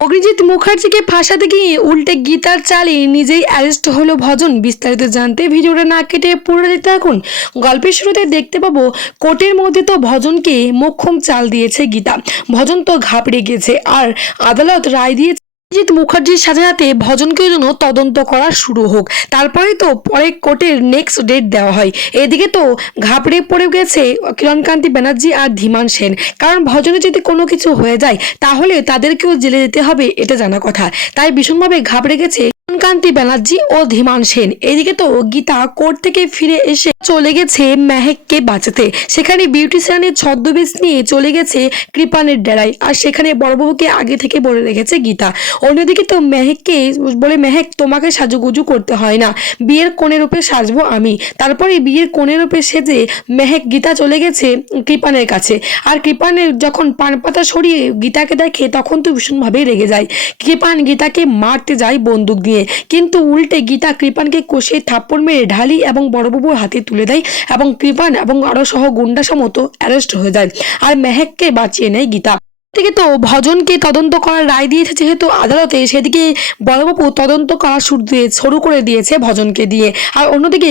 অগ্নিজিৎ মুখার্জিকে ফাঁসাতে গিয়ে উল্টে গীতার চালে নিজেই অ্যারেস্ট হলো ভজন। বিস্তারিত জানতে ভিডিওটা না কেটে পুরো দেখতে থাকুন। গল্পের শুরুতে দেখতে পাবো, কোর্টের মধ্যে তো ভজনকে মোক্ষম চাল দিয়েছে গীতা। ভজন তো ঘাবড়ে গেছে, আর আদালত রায় দিয়েছে অভিজিৎ মুখার্জির সাথে সাথে ভজনকেও যেন তদন্ত করা শুরু হোক। তারপরে তো পরে কোর্টের নেক্সট ডেট দেওয়া হয়। এদিকে তো ঘাপড়ে পড়ে গেছে কিরণকান্তি ব্যানার্জি আর ধীমান সেন। কারণ ভজনে যদি কোনো কিছু হয়ে যায়, তাহলে তাদেরকেও জেলে যেতে হবে, এটা জানা কথা। তাই ভীষণভাবে ঘাবড়ে গেছে কিরণকান্তি ব্যানার্জি ও ধীমান সেন। এদিকে তো গীতা কোর্ট থেকে ফিরে এসে চলে গেছে মেহেককে বাঁচাতে। সেখানে বিউটিশিয়ানের ছদ্মবেশ নিয়ে চলে গেছে কৃপানের ডেরায়। আর সেখানে বড়বাবুকে আগে থেকে বলে রেখেছে গীতা। অন্যদিকে তো মেহেককে বলে, মেহেক, তোমাকে সাজুগুজু করতে হয় না। বিয়ের কোণের রূপে সাজবো আমি। তারপরে বিয়ের কোণের রূপে সেজে মেহেক গীতা চলে গেছে কৃপানের কাছে। আর কৃপানের যখন পান পাতা সরিয়ে গীতাকে দেখে, তখন তো ভীষণভাবেই রেগে যায়। কৃপান গীতাকে মারতে যায় বন্দুক দিয়ে। কিন্তু উল্টে গীতা কৃপানকে কষে থাপ্পড় মেরে ঢালি এবং বড়বাবুর হাতে তুলে দেয় এবং কৃপান এবং আরও সহ গুন্ডা সমত অ্যারেস্ট হয়ে যায়। আর মেহেককে বাঁচিয়ে নেয় গীতা। থেকে তো ভজনকে তদন্ত করার রায় দিয়েছে যেহেতু আদালতে, সেদিকে বড়বাবু তদন্ত করা শুরু দিয়ে শুরু করে দিয়েছে ভজনকে দিয়ে। আর অন্যদিকে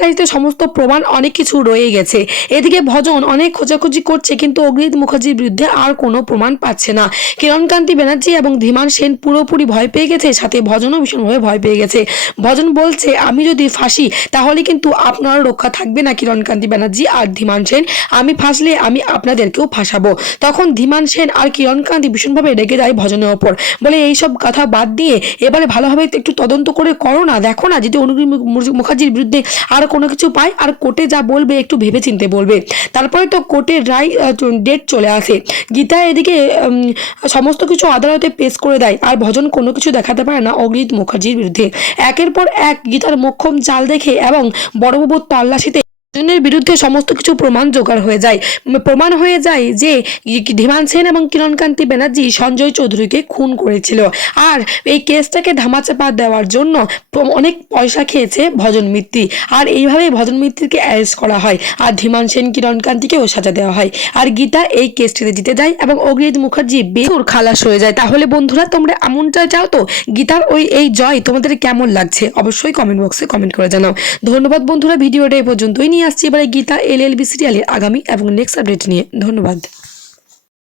কাছে সমস্ত প্রমাণ অনেক কিছু রয়ে গেছে। এদিকে ভজন অনেক খোঁজাখুঁজি করছে কিন্তু অগ্নিত মুখার্জির বিরুদ্ধে আর কোনো প্রমাণ পাচ্ছে না। কিরণকান্তি ব্যানার্জি এবং ধীমান সেন পুরোপুরি ভয় পেয়ে গেছে, সাথে ভজনও ভীষণভাবে ভয় পেয়ে গেছে। ভজন বলছে, আমি যদি ফাঁসি, তাহলে কিন্তু আপনার রক্ষা থাকবে না কিরণকান্তি ব্যানার্জি আর ধীমান সেন। আমি ফাঁসলে আমি আপনাদেরকেও ফাঁসাবো। তখন ধীমান সেন আর কিরণকান্তি ভীষণভাবে রেগে যায় ভজনের ওপর। বলে, এইসব কথা বাদ দিয়ে এবারে ভালোভাবে একটু তদন্ত করে করো না, দেখো না যদি অনুগ্রী মুখার্জির বিরুদ্ধে আর কোনো কিছু পায় আর কোর্টে যা বলবে একটু ভেবে চিনতে বলবে। তারপরে তো কোর্টের রায় ডেট চলে আসে। গীতা এদিকে সমস্ত কিছু আদালতে পেশ করে দেয়, আর ভজন কোনো কিছু দেখাতে পারে না অগ্নিত মুখার্জির বিরুদ্ধে। একের পর এক গীতার মোক্ষম চাল দেখে এবং বড়বাবুর তল্লাশিতে ভজনের বিরুদ্ধে সমস্ত কিছু প্রমাণ জোগাড় হয়ে যায়। প্রমাণ হয়ে যায় যে ধীমান সেন এবং কিরণকান্তি ব্যানার্জি সঞ্জয় চৌধুরীকে খুন করেছিল। আর এই কেসটাকে ধামাচাপা দেওয়ার জন্য অনেক পয়সা খেয়েছে ভজন মিত্তি। আর এইভাবে ভজন মিত্তিকে অ্যারেস্ট করা হয়। আর ধীমান সেন কিরণকান্তিকেও সাজা দেওয়া হয়। আর গীতা এই কেসটিতে জিতে যায় এবং অগ্নিত মুখার্জি বেসুর খালাস হয়ে যায়। তাহলে বন্ধুরা, তোমরা এমনটা চাও তো? গীতার ওই এই জয় তোমাদের কেমন লাগছে? অবশ্যই কমেন্ট বক্সে কমেন্ট করে জানাও। ধন্যবাদ বন্ধুরা, ভিডিওটা এই পর্যন্তই নিয়ে আসছি এবারে গীতা এল এল বি সিরিয়ালের আগামী এবং নেক্সট আপডেট নিয়ে। ধন্যবাদ।